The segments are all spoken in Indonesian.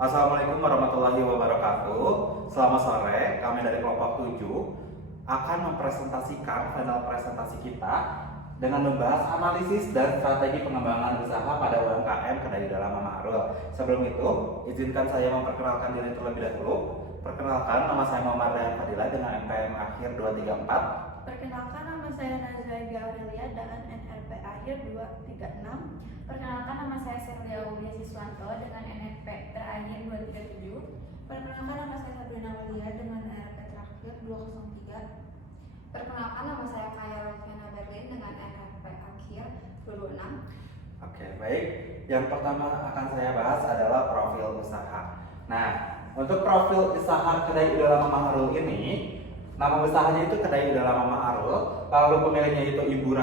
Assalamualaikum warahmatullahi wabarakatuh. Selamat sore, kami dari kelompok 7 akan mempresentasikan final presentasi kita dengan membahas analisis dan strategi pengembangan usaha pada UMKM Kedai Dalam Ma'ruf. Sebelum itu, izinkan saya memperkenalkan diri terlebih dahulu. Perkenalkan, nama saya Muhammad Ryan Fadila dengan NPM akhir 234. Perkenalkan, nama saya Nazari Aurelia dengan NRP akhir 236. Perkenalkan, nama saya Serlia Aulia Siswanto dengan NNP terakhir 237. Perkenalkan, nama saya Sabrina Walia dengan NRP terakhir 203. Perkenalkan, nama saya Kaya Rofiana Berlin dengan NNP akhir 226. Oke, baik. Yang pertama akan saya bahas adalah profil usaha. Nah, untuk profil usaha Kedai Dalam Ma'ruf ini, nama usahanya itu Kedai Dalam Ma'ruf, lalu pemiliknya itu Ibu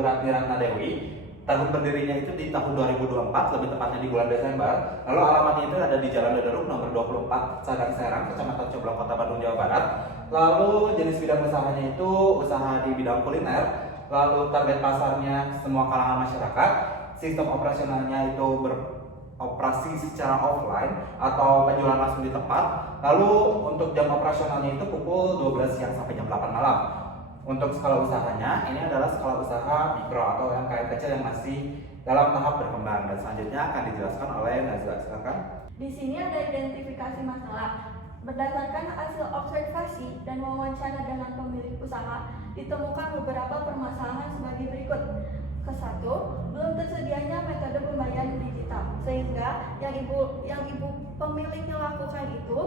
Ratni Ratna Dewi. Tahun berdirinya itu di tahun 2024, lebih tepatnya di bulan Desember. Lalu alamatnya itu ada di Jalan Dadaruk nomor 24, Sadang Serang, Kecamatan Coblong, Kota Bandung, Jawa Barat. Lalu jenis bidang usahanya itu usaha di bidang kuliner. Lalu target pasarnya semua kalangan masyarakat. Sistem operasionalnya itu beroperasi secara offline atau penjualan langsung di tempat. Lalu untuk jam operasionalnya itu pukul 12 siang sampai jam 8 malam. Untuk skala usahanya, ini adalah skala usaha mikro atau UMKM kecil yang masih dalam tahap berkembang, dan selanjutnya akan dijelaskan oleh Nazwa. Silakan. Di sini ada identifikasi masalah. Berdasarkan hasil observasi dan wawancara dengan pemilik usaha, ditemukan beberapa permasalahan sebagai berikut. Ke-1, belum tersedianya metode pembayaran digital, sehingga yang ibu pemiliknya lakukan itu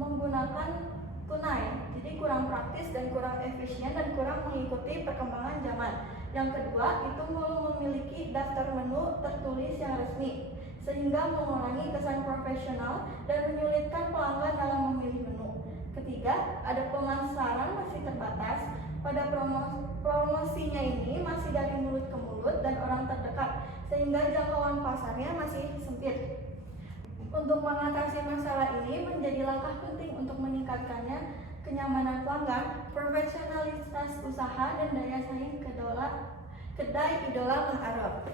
menggunakan tunai, jadi kurang praktis dan kurang efisien dan kurang mengikuti perkembangan zaman. Yang kedua, itu belum memiliki daftar menu tertulis yang resmi, sehingga mengurangi kesan profesional dan menyulitkan pelanggan dalam memilih menu. Ketiga, ada pemasaran masih terbatas. Pada promosinya ini masih dari mulut ke mulut dan orang terdekat, sehingga jangkauan pasarnya masih sempit. Untuk mengatasi masalah ini menjadi langkah penting untuk meningkatkannya kenyamanan pelanggan, profesionalitas usaha, dan daya saing Kedai Idola Ma'ruf.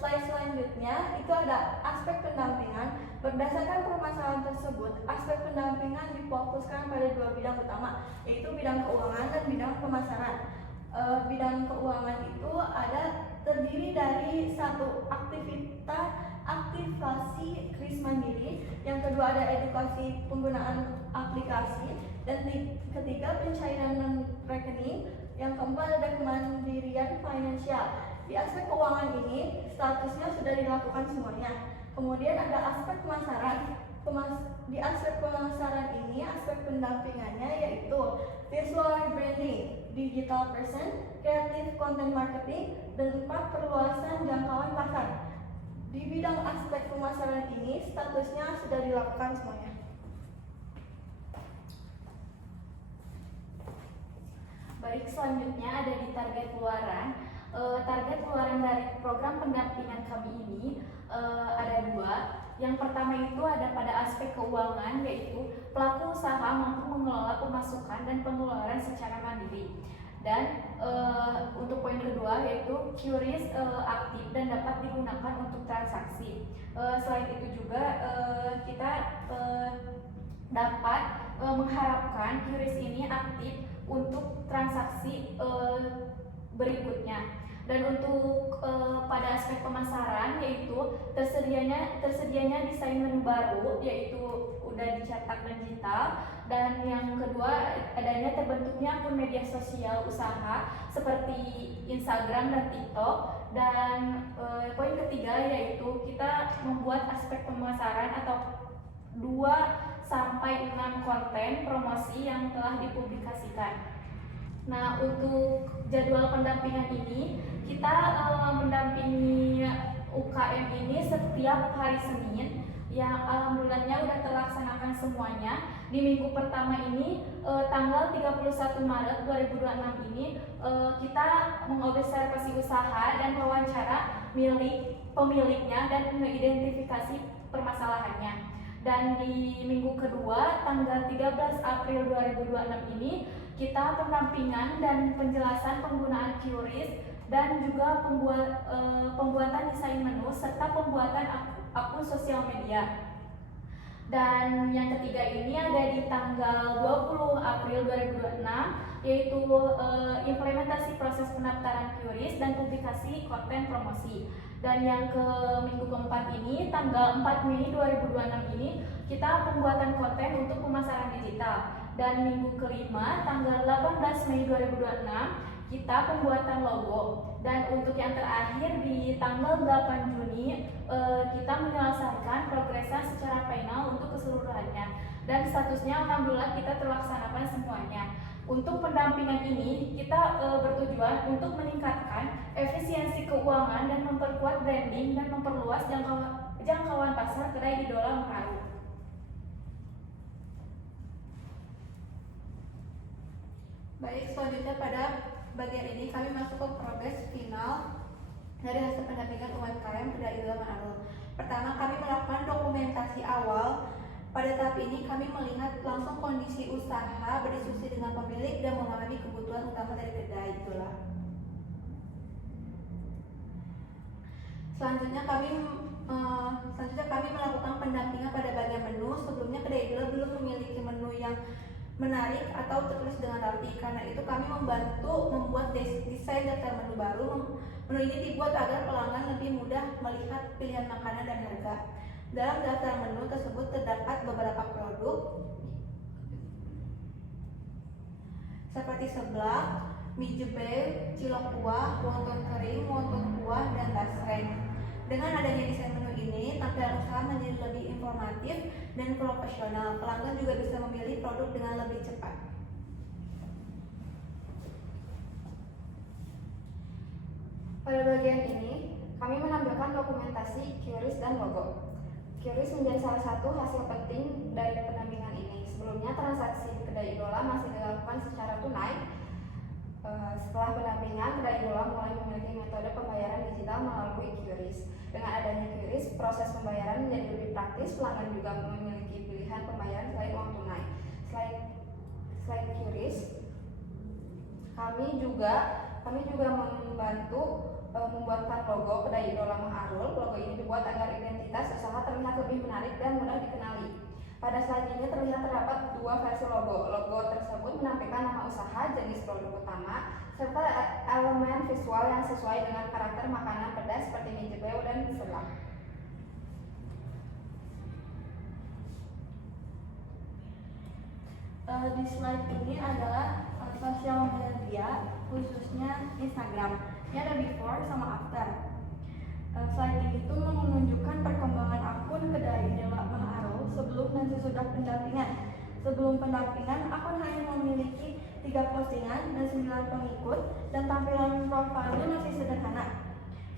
Slide selanjutnya itu ada aspek pendampingan. Berdasarkan permasalahan tersebut, aspek pendampingan difokuskan pada dua bidang utama, yaitu bidang keuangan dan bidang pemasaran. Bidang keuangan itu terdiri dari satu, aktivasi kris mandiri, yang kedua ada edukasi penggunaan aplikasi, dan ketiga pencairan rekening, yang keempat ada kemandirian finansial. Di aspek keuangan ini statusnya sudah dilakukan semuanya. Kemudian ada aspek pemasaran. Di aspek pemasaran ini aspek pendampingannya yaitu visual branding, digital presence, creative content marketing, dan 4, perluasan jangkauan pasar. Di bidang aspek pemasaran ini statusnya sudah dilakukan semuanya. Baik, selanjutnya ada di target luaran. Target luaran dari program pendampingan kami ini ada 2. Yang pertama itu ada pada aspek keuangan, yaitu pelaku usaha mampu mengelola pemasukan dan pengeluaran secara mandiri. Dan untuk poin kedua yaitu QRIS aktif dan dapat digunakan untuk transaksi. Selain itu juga kita dapat mengharapkan QRIS ini aktif untuk transaksi berikutnya. Dan untuk pada aspek pemasaran yaitu tersedianya desain menu baru, yaitu udah dicetak dan digital. Dan yang kedua, adanya terbentuknya akun media sosial usaha seperti Instagram dan TikTok. Dan poin ketiga yaitu kita membuat aspek pemasaran atau 2-6 konten promosi yang telah dipublikasikan. Nah, untuk jadwal pendampingan ini, kita mendampingi UKM ini setiap hari Senin, yang alhamdulillahnya udah terlaksanakan semuanya. Di minggu pertama ini, tanggal 31 Maret 2026 ini, kita mengobservasi usaha dan wawancara pemiliknya dan mengidentifikasi permasalahannya. Dan di minggu kedua tanggal 13 April 2026 ini kita pendampingan dan penjelasan penggunaan QRIS dan juga pembuatan desain menu serta pembuatan akun sosial media. Dan yang ketiga ini ada di tanggal 20 April 2026, yaitu implementasi proses pendaftaran QRIS dan publikasi konten promosi. Dan yang ke minggu keempat ini, tanggal 4 Mei 2026 ini, kita pembuatan konten untuk pemasaran digital. Dan minggu kelima, tanggal 18 Mei 2026, kita pembuatan logo. Dan untuk yang terakhir di tanggal 8 Juni kita menyelesaikan progresnya secara final untuk keseluruhannya. Dan statusnya alhamdulillah kita terlaksanakan semuanya. Untuk pendampingan ini kita bertujuan untuk meningkatkan efisiensi keuangan dan memperkuat branding dan memperluas jangkauan pasar kedai idola Mengharu. Baik, selanjutnya pada bagian ini kami masuk ke progres final dari hasil pendampingan UMKM kedai idola Mengharu. Pertama, kami melakukan dokumentasi awal. Pada tahap ini kami melihat langsung kondisi usaha, berdiskusi dengan pemilik dan memahami kebutuhan utama dari kedai idola. Selanjutnya kami melakukan pendampingan pada bagian menu. Sebelumnya kedai idola belum memiliki menu yang menarik atau tertulis dengan rapi. Karena itu kami membantu membuat desain daftar menu baru. Menu ini dibuat agar pelanggan lebih mudah melihat pilihan makanan dan harga. Dalam daftar menu tersebut terdapat beberapa produk seperti seblak, mie jebel, cilok kuah, wonton kering, wonton kuah, dan basreng. Dengan adanya desain menu ini, tampilan usaha menjadi lebih informatif dan profesional. Pelanggan juga bisa memilih produk dengan lebih cepat. Pada bagian ini, kami menampilkan dokumentasi QRIS dan logo. QRIS menjadi salah satu hasil penting dari pendampingan ini. Sebelumnya, transaksi di kedai idola masih dilakukan secara tunai. Setelah pendampingan, kedai idola mulai memiliki metode pembayaran digital melalui QRIS. Dengan adanya QRIS, proses pembayaran menjadi lebih praktis. Pelanggan juga memiliki pilihan pembayaran selain uang tunai. Selain QRIS, kami juga membantu membuatkan logo kedai idola Mengharul. Logo ini dibuat agar identitas usaha terlihat lebih menarik dan mudah dikenali. Pada slide ini terdapat dua versi logo. Logo tersebut menampilkan nama usaha, jenis produk utama, serta elemen visual yang sesuai dengan karakter makanan pedas seperti mie jebel dan seblak. Di slide ini adalah sosial media, khususnya Instagram. Ini ada before sama after. Slide ini tuh menunjukkan perkembangan akun kedai idola Mengharu sebelum dan sesudah pendampingan. Sebelum pendampingan, akun hanya memiliki 3 postingan dan 9 pengikut, dan tampilan profilnya masih sederhana.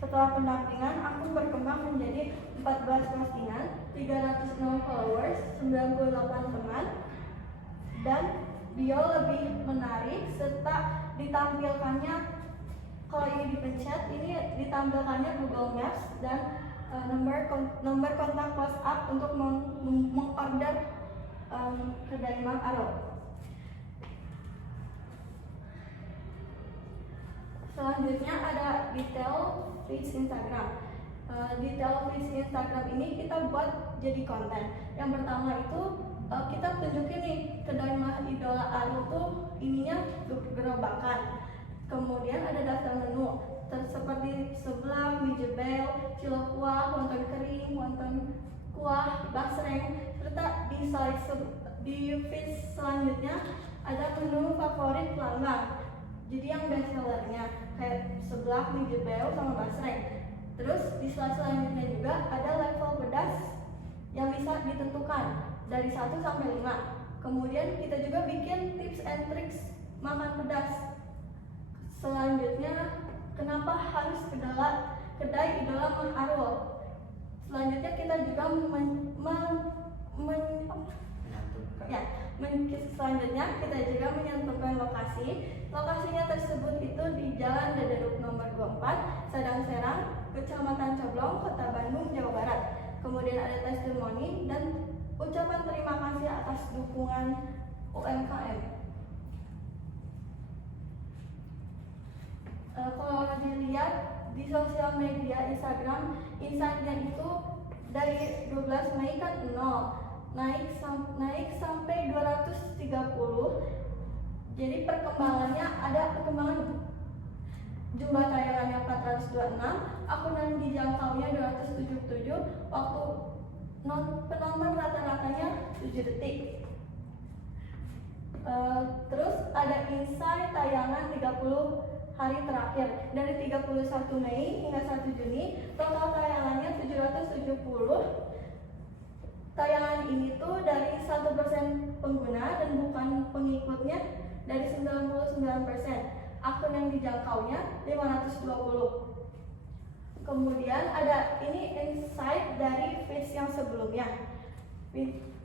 Setelah pendampingan, akun berkembang menjadi 14 postingan, 306 followers, 98 teman, dan bio lebih menarik serta ditampilkannya. Kalau ini dipencet, ini ditampilkannya Google Maps dan nomor kontak WhatsApp untuk mengorder kedai Mengharu. Selanjutnya ada detail feed Instagram. Detail feed Instagram ini kita buat jadi konten. Yang pertama itu kita tunjukin nih kedai idola Aru tuh ininya gerobakan. Kemudian ada daftar menu seperti seblak, mie jebel, cilok kuah, wonton kering, wonton kuah, basreng, serta di feed selanjutnya ada menu favorit pelanggan. Jadi yang best sellernya kayak seblak, mie jebel, sama basreng. Terus di slide selanjutnya juga ada level pedas yang bisa ditentukan dari 1 sampai 5. Kemudian kita juga bikin tips and tricks makan pedas. Selanjutnya, kenapa harus kedai idola Mengharu? Selanjutnya kita juga selanjutnya kita juga menyentuhkan lokasi. Lokasinya tersebut itu di Jalan Dadaruk nomor 24, Sadang Serang, Kecamatan Coblong, Kota Bandung, Jawa Barat. Kemudian ada testimoni dan ucapan terima kasih atas dukungan UMKM. Kalau dilihat di sosial media Instagram, insightnya itu dari 12 Mei kan 0, naik sampai 230. Jadi perkembangannya ada perkembangan jumlah tayangannya 426, akun yang dijangkaunya 277, waktu penonton rata-ratanya 7 detik. Terus ada insight tayangan 30 hari terakhir dari 31 Mei hingga 1 Juni, total tayangannya 770. Tayangan ini tuh dari 1% pengguna dan bukan pengikutnya dari 99%. Akun yang dijangkaunya 520. Kemudian ada ini insight dari feeds yang sebelumnya.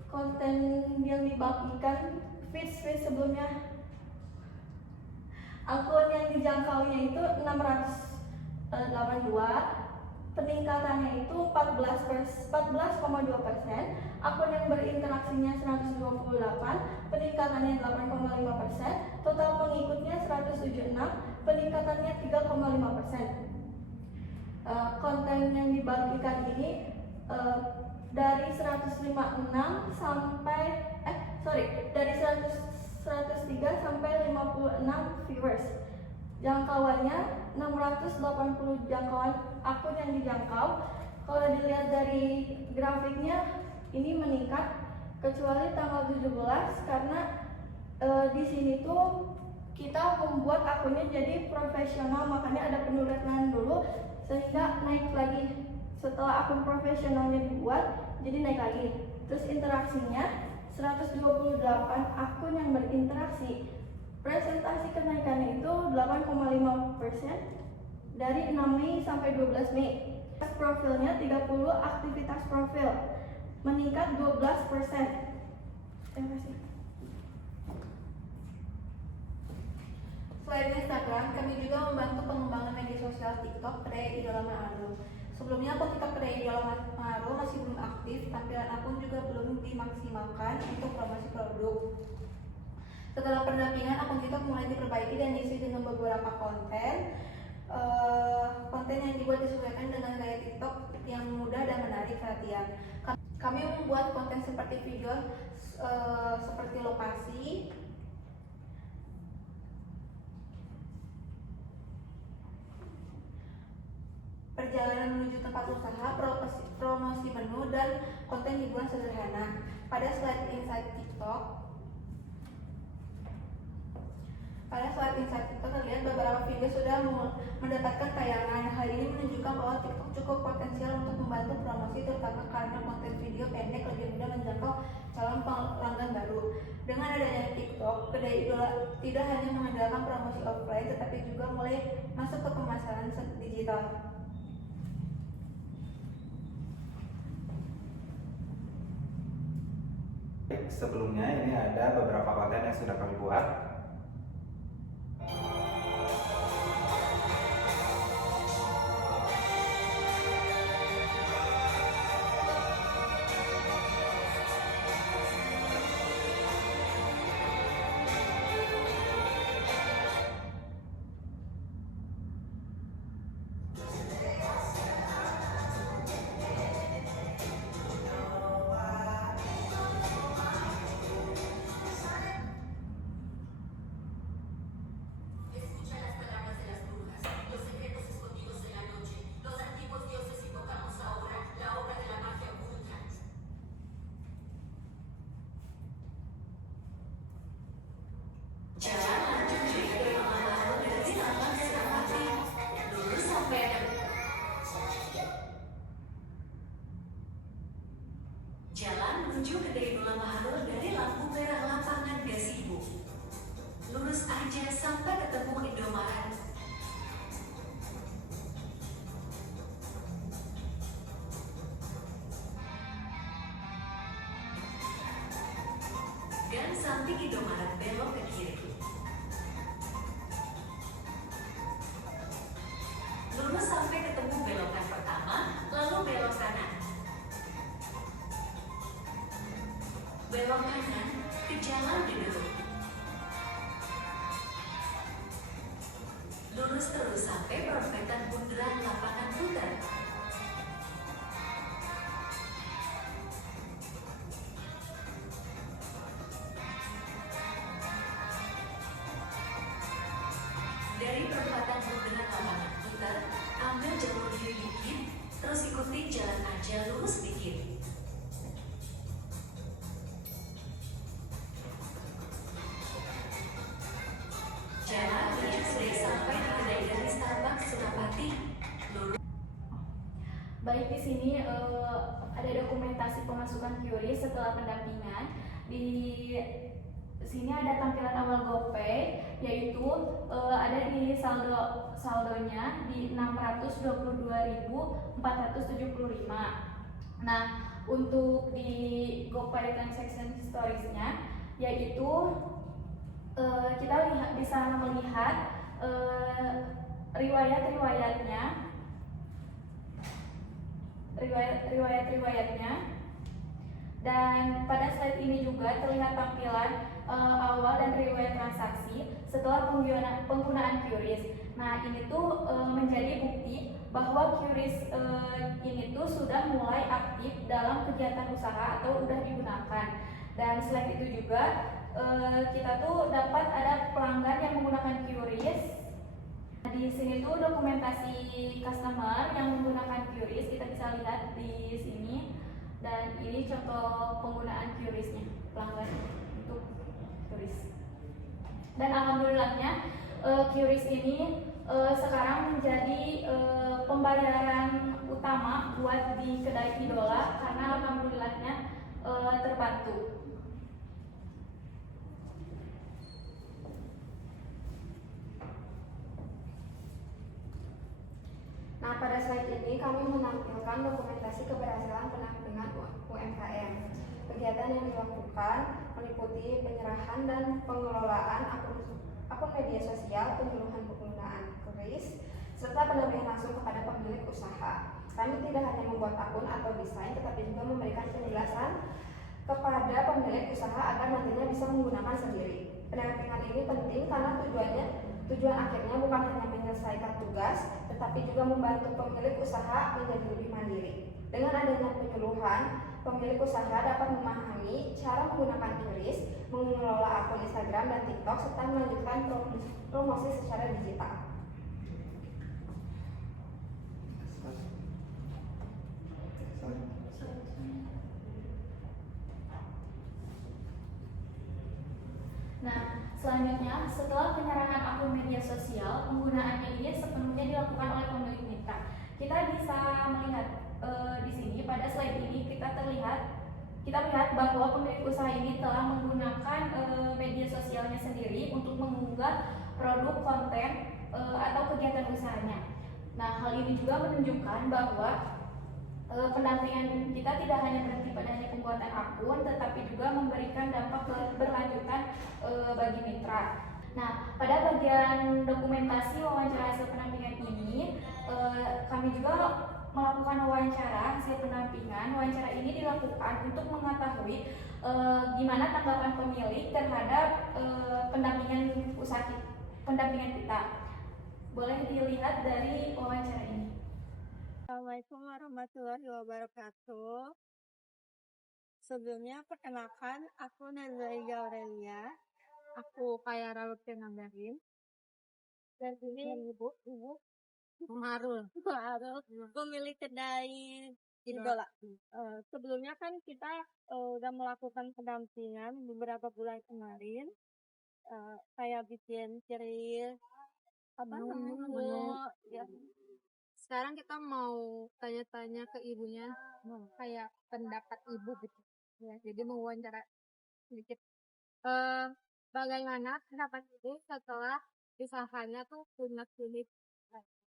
Konten yang dibagikan feeds sebelumnya. Akun yang dijangkaunya itu 682, peningkatannya itu 14,2%. Akun yang berinteraksinya 128, peningkatannya 8,5%. Total pengikutnya 176, peningkatannya 3,5%. Konten yang dibagikan ini dari 103 sampai 56 viewers. Jangkauannya 680 jangkauan akun yang dijangkau. Kalau dilihat dari grafiknya ini meningkat kecuali tanggal 17 karena di sini tuh kita membuat akunnya jadi profesional, makanya ada penurunan dulu sehingga naik lagi. Setelah akun profesionalnya dibuat jadi naik lagi. Terus interaksinya 128 akun yang berinteraksi. Presentasi kenaikannya itu 8,5% dari 6 Mei sampai 12 Mei. Profilnya 30 aktivitas profil, meningkat 12%. Terima kasih. Selain Instagram, kami juga membantu pengembangan media sosial TikTok Kedai Idola Ma'arul. Sebelumnya akun TikTok Kedai Idola Ma'arul masih belum aktif, tampilan akun juga belum dimaksimalkan untuk promosi produk. Setelah pendampingan, akun TikTok mulai diperbaiki dan diisi dengan beberapa konten. Konten yang dibuat disesuaikan dengan gaya TikTok yang mudah dan menarik perhatian. Kami membuat konten seperti video seperti lokasi, perjalanan menuju tempat usaha, promosi menu, dan konten hiburan sederhana. Pada slide insight TikTok terlihat beberapa video sudah mendapatkan tayangan. Hal ini menunjukkan bahwa TikTok cukup potensial untuk membantu promosi, terutama karena konten video pendek lebih mudah menjangkau calon pelanggan baru. Dengan adanya TikTok, Kedai Idola tidak hanya mengandalkan promosi offline, tetapi juga mulai masuk ke pemasaran digital. Sebelumnya ini ada beberapa konten yang sudah kami buat. Jalan menuju Kedai Idola Ma'arul dari lampu merah lapangan Gazebo. Lurus aja sampai ketemu Indomaret. Dan samping Indomaret belok ke kiri. Lurus sampai ketemu belokan pertama, lalu belok kanan. sampai perempatan bundaran lapangan putar. Dari perempatan bundaran lapangan putar, ambil jalur kiri dikit, terus ikuti jalan aja lurus dikit. Jalan menuju sudah sampai di kedai dari Starbucks Surapati. Lurus. Baik, di sini ada dokumentasi pemasukan QRIS setelah pendampingan. Di sini ada tampilan awal GoPay, yaitu ada di saldonya di 622.475. Nah, untuk di GoPay transaction historiesnya, yaitu kita bisa melihat riwayat-riwayatnya. Dan pada slide ini juga terlihat tampilan awal dan riwayat transaksi setelah penggunaan QRIS. Nah, ini tuh menjadi bukti bahwa QRIS ini tuh sudah mulai aktif dalam kegiatan usaha atau udah digunakan. Dan selain itu juga kita tuh dapat ada pelanggan yang menggunakan QRIS. Nah, di sini tuh dokumentasi customer yang menggunakan QRIS kita bisa lihat di sini. Dan ini contoh penggunaan QRIS-nya pelanggan untuk QRIS. Dan alhamdulillahnya QRIS ini sekarang menjadi pembayaran utama buat di kedai idola karena alhamdulillahnya terbantu. Nah, pada slide ini kami menampilkan dokumentasi keberhasilan pendampingan UMKM. Kegiatan yang dilakukan meliputi penyerahan dan pengelolaan akun media sosial, penyuluhan penggunaan QRIS, serta pendampingan langsung kepada pemilik usaha. Kami tidak hanya membuat akun atau desain, tetapi juga memberikan penjelasan kepada pemilik usaha agar nantinya bisa menggunakan sendiri. Pendampingan ini penting karena tujuan akhirnya bukan hanya menyelesaikan tugas, tetapi juga membantu pemilik usaha menjadi lebih mandiri. Dengan adanya penyuluhan, pemilik usaha dapat memahami cara menggunakan QRIS, mengelola akun Instagram dan TikTok, serta melanjutkan promosi secara digital. Nah, selanjutnya setelah penyerahan akun media sosial, penggunaannya ini sepenuhnya dilakukan oleh pemilik mitra. Kita bisa melihat di sini pada slide ini kita melihat bahwa pemilik usaha ini telah menggunakan media sosialnya sendiri untuk mengunggah produk, konten atau kegiatan usahanya. Nah, hal ini juga menunjukkan bahwa pendampingan kita tidak hanya berhenti pada hanya pembuatan akun, tetapi juga memberikan dampak berlanjutan bagi mitra. Nah, pada bagian dokumentasi wawancara hasil pendampingan ini, kami juga melakukan wawancara hasil pendampingan. Wawancara ini dilakukan untuk mengetahui gimana tanggapan pemilik terhadap pendampingan kita. Boleh dilihat dari wawancara ini. Assalamualaikum warahmatullahi wabarakatuh. Sebelumnya perkenalkan, aku Nazaiga Aurelia. Aku Kayara Lutfi Nambarin. Dan ini ibu Harul, pemilik kedai Idola. Sebelumnya kan kita udah melakukan pendampingan beberapa bulan kemarin. Saya bikin QRIS, ya. Sekarang kita mau tanya-tanya ke ibunya, kayak pendapat ibu gitu. Ya, jadi mau wawancara sedikit. Bagaimana pendapat ibu setelah usahanya tuh punya klinik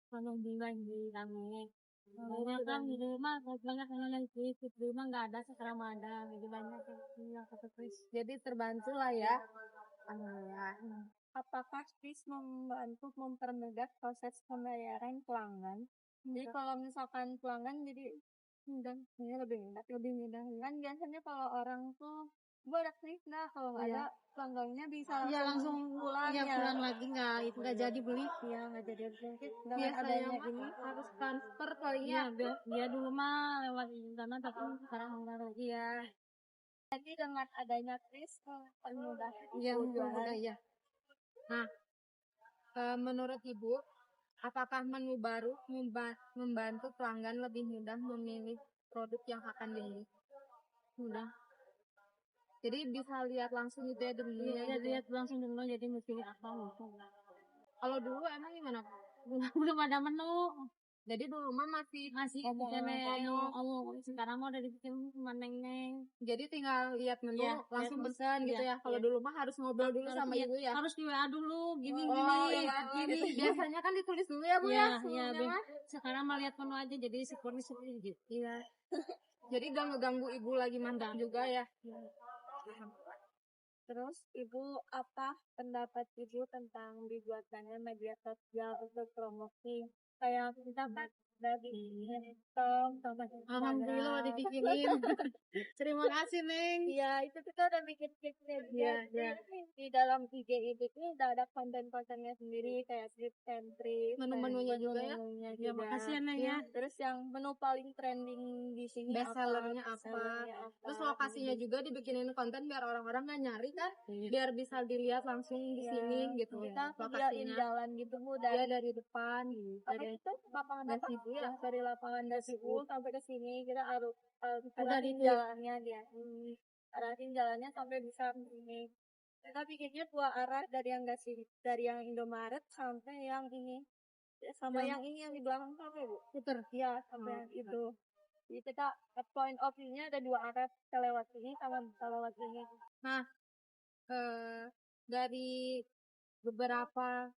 penunjang di Rame? Banyak kan di rumah, banyak yang di rumah nggak ada sekarang ada, jadi banyak yang jadi terbantu lah ya. Apakah QRIS membantu mempermudah proses pembayaran pelanggan? Jadi kalau misalkan pelanggan jadi mudah, lebih mudah kan biasanya kalau orang tuh Bu ada Krisna, kalau nggak Iya. ada pelanggannya bisa Iya langsung pulang ya ya. pulang lagi nggak jadi beli. Iya, nggak jadi mungkin dengan Biasanya adanya mah ini. harus transfer kali Iya, ya. Dia dulu mah lewat sana tapi sekarang enggak lagi ya. Jadi dengan adanya Kris permudah Iya ibu udah jualan. ya. Nah, menurut Ibu, apakah menu baru membantu pelanggan lebih mudah memilih produk yang akan dibeli? Mudah. Jadi bisa lihat langsung gitu ya dulu ya. Lihat langsung dulu jadi mesti apa langsung. Kalau dulu emang gimana? Belum ada menu. Jadi dulu mah masih ngomong. Sekarang mah udah dibikin neng. Jadi tinggal lihat menu Iya, langsung lihat pesan gitu ya. Kalau dulu mah harus ngobrol dulu sama ibu ya. Harus di WA dulu, gini Itu biasanya kan ditulis dulu ya Bu ya. Iya, Sekarang mah lihat menu aja jadi seperti gitu. Iya. Jadi ganggu ibu lagi mandang juga ya. Terus Ibu apa pendapat Ibu tentang dibuatkannya media sosial untuk promosi? Kayak kita kan dari TikTok sama Alhamdulillah udah dibikinin. Terima kasih Neng. Iya, itu kita udah bikin tipsnya dia. Iya. Di dalam IG itu udah ada konten-kontennya sendiri kayak tips and tricks. Menu-menunya juga ya. Menu-menunya Ya, juga. makasih ya, Neng, ya. Terus yang menu paling trending di sini Best sellernya apa? Bestsellernya apa. Terus lokasinya juga dibikinin konten biar orang-orang nggak nyari kan, Iya. biar bisa dilihat langsung di Iya. sini gitu. Kita videoin Lokasinya jalan gitu Bu dia dari dari depan apa dari itu lapangan dari apa? situ ya. Ya, dari lapangan Dasibu sampai ke sini kita harus arahin di- jalannya dia. Arahin jalannya sampai bisa ke sini. Kita bikinnya dua arah dari yang dari yang Indomaret sampai yang ini. Sama yang ini yang di belakang apa Bu? Puter. Iya, sampai yang itu. Jadi kita point of view-nya ada dua arah, bisa lewat sini sama bisa lewat sini. Dari beberapa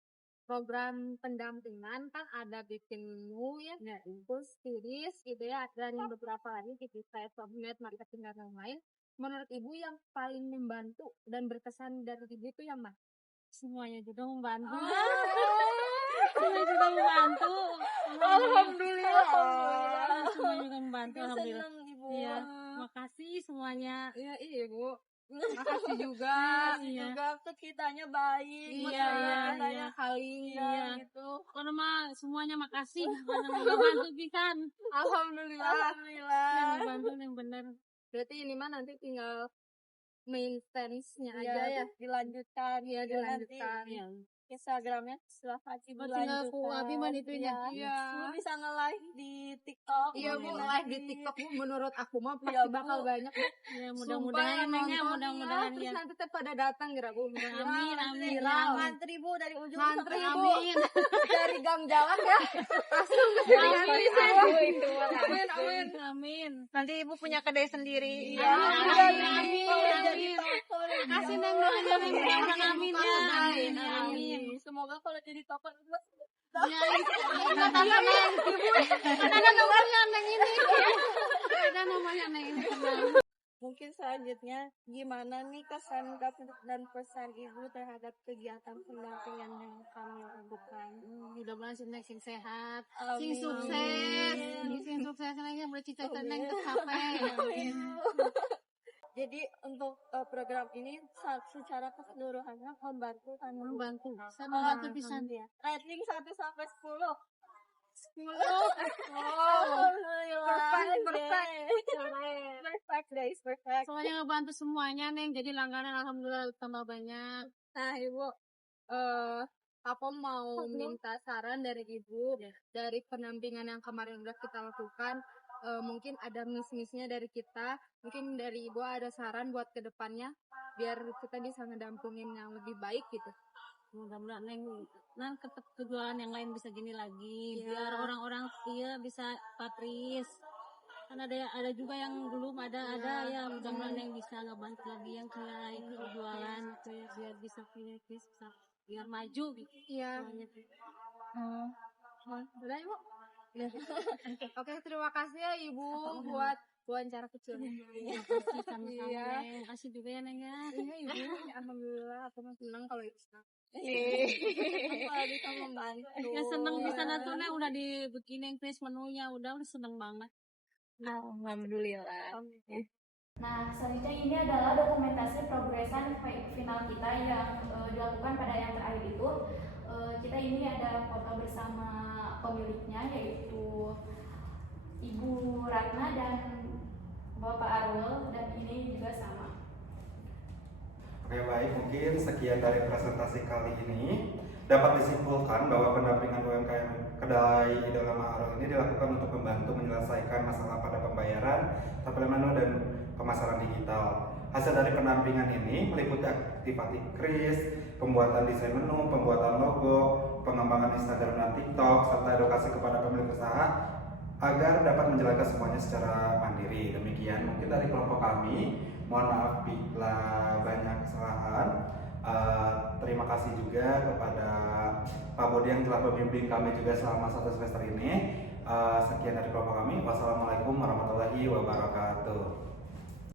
program pendampingan kan ada bikin menu ya, terus series gitu ya, dan beberapa lagi gitu kayak subnet, marketing dan lain-lain. Menurut Ibu yang paling membantu dan berkesan dari Ibu itu yang mana? Semuanya juga membantu. Semuanya juga membantu. Alhamdulillah. Semuanya juga membantu. Kita Alhamdulillah. senang Ibu. Iya, makasih semuanya. Iya, Ibu. Makasih juga. Iya. Juga ke kitanya baik. Iya, Kitanya kali. iya, gitu. Karena mah semuanya makasih. Karena bantu pisan. Alhamdulillah. Yang membantu yang benar. Berarti ini mah nanti tinggal maintenance-nya aja ya. Dilanjutkan. Iya, dilanjutkan. Nanti Instagramnya silahkan Ibu tinggal ku lanjutkan. abi mah itunya. Iya. Ibu bisa nge-live di TikTok. Iya Bu, live di TikTok Bu, menurut aku mah pasti Iya, Bu. bakal banyak. Ya mudah-mudahan Sumpah, ya, nonton, mudah-mudahan terus ya. nanti teh pada datang kira Bu. Amin, amin. Viral. Amin. Ngantri Bu dari ujung Ngantri sampai Bu. amin. Dari gang jalan ya. Amin, amin. Amin. Nanti Ibu punya kedai sendiri. Iya, amin, amin, Jadi amin. toko. Kasih Neng doanya Neng, mudah-mudahan amin ya. Amin. Amin. Semoga kalau jadi toko Ibu Ya, kata Neng, ada nomornya Neng ini. Ada nomornya Neng ini. mungkin selanjutnya gimana nih kesan dan pesan Ibu terhadap kegiatan pendampingan yang kami lakukan. Mudah-mudahan si Neng sing sehat, Amin. sing sukses, sing sukses Neng yang bercita-cita Neng tercapai. Jadi untuk program ini secara keseluruhannya membantu kan Membantu, sangat pisan ya. Rating 1 sampai 10. 10. Perfect guys, perfect. Soalnya ngebantu semuanya Neng, jadi langganan alhamdulillah tambah banyak. Nah Ibu, Aku mau minta saran dari Ibu dari pendampingan yang kemarin udah kita lakukan. Mungkin ada miss-missnya dari kita, mungkin dari Ibu ada saran buat kedepannya biar kita bisa ngedampingin yang lebih baik gitu. Mudah-mudahan Neng kejualan yang lain bisa gini lagi, biar orang-orang bisa patris. Kan ada juga yang belum ada ya, mudah-mudahan Neng bisa ngebantu lagi yang kayak itu jualan biar bisa punya bisa biar maju gitu. Iya. Udah Ibu. Oke, terima kasih ya Ibu buat wawancara kecilnya. Makasih sama-sama. Iya. Makasih juga ya Neng ya. Iya Ibu, alhamdulillah aku mah senang kalau Ibu senang. Kalau bisa membantu. Ya seneng bisa natuna udah dibikinin Chris menunya udah seneng banget. Alhamdulillah. Nah, selanjutnya ini adalah dokumentasi progresan final kita yang dilakukan pada yang terakhir itu. Kita ini ada foto bersama pemiliknya yaitu Ibu Ratna dan Bapak Arul, dan ini juga sama. Oke baik, mungkin sekian dari presentasi kali ini. Dapat disimpulkan bahwa pendampingan UMKM Kedai Idola Ma'arul ini dilakukan untuk membantu menyelesaikan masalah pada pembayaran, tabel menu, dan pemasaran digital. Hasil dari pendampingan ini meliputi aktivasi kris, pembuatan desain menu, pembuatan logo, pengembangan Instagram dan TikTok, serta edukasi kepada pemilik usaha agar dapat menjalankan semuanya secara mandiri. Demikian mungkin dari kelompok kami. Mohon maaf bila banyak kesalahan. Terima kasih juga kepada Pak Bodi yang telah membimbing kami juga selama 1 semester ini. Sekian dari kelompok kami. Wassalamualaikum warahmatullahi wabarakatuh.